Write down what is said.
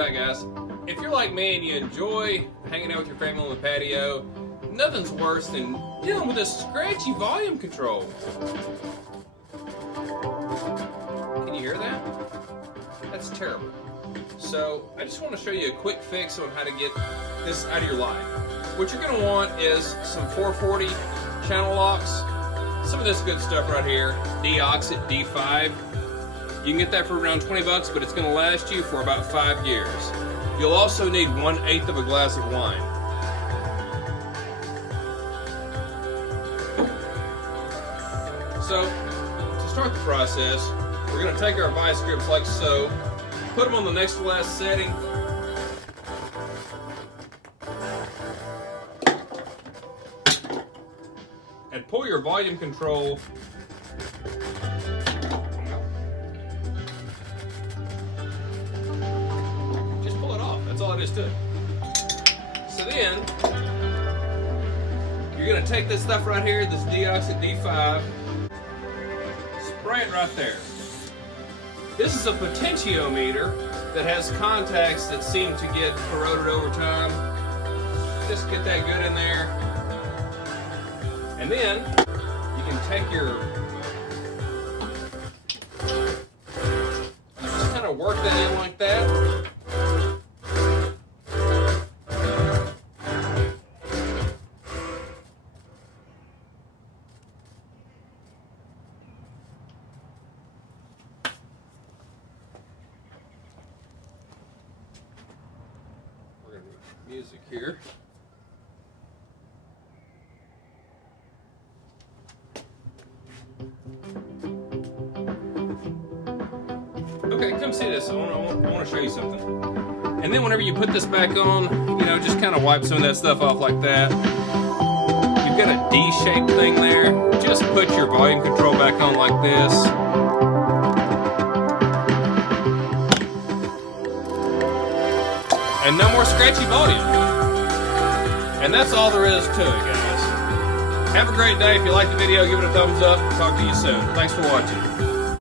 back, guys. If you're like me and you enjoy hanging out with your family on the patio, nothing's worse than dealing with this scratchy volume control. Can you hear that? That's terrible. So I just want to show you a quick fix on how to get this out of your life. What you're going to want is some 440 channel locks, some of this good stuff right here, DeOxit D5. You can get that for around 20 bucks, but it's going to last you for about 5 years. You'll also need 1/8 of a glass of wine. So, to start the process, we're going to take our vice grips like so, put them on the next to last setting, and pull your volume control all it is to it. So then, you're going to take this stuff right here, this DeOxit D5, spray it right there. This is a potentiometer that has contacts that seem to get corroded over time. Just get that good in there. And then, you can take your, just kind of work that in like that. Music here. Okay, come see this. I want to show you something. And then whenever you put this back on, you know, just kind of wipe some of that stuff off like that. You've got a D-shaped thing there. Just put your volume control back on like this. And no more scratchy volume. And that's all there is to it, guys. Have a great day. If you like the video, give it a thumbs up. Talk to you soon. Thanks for watching.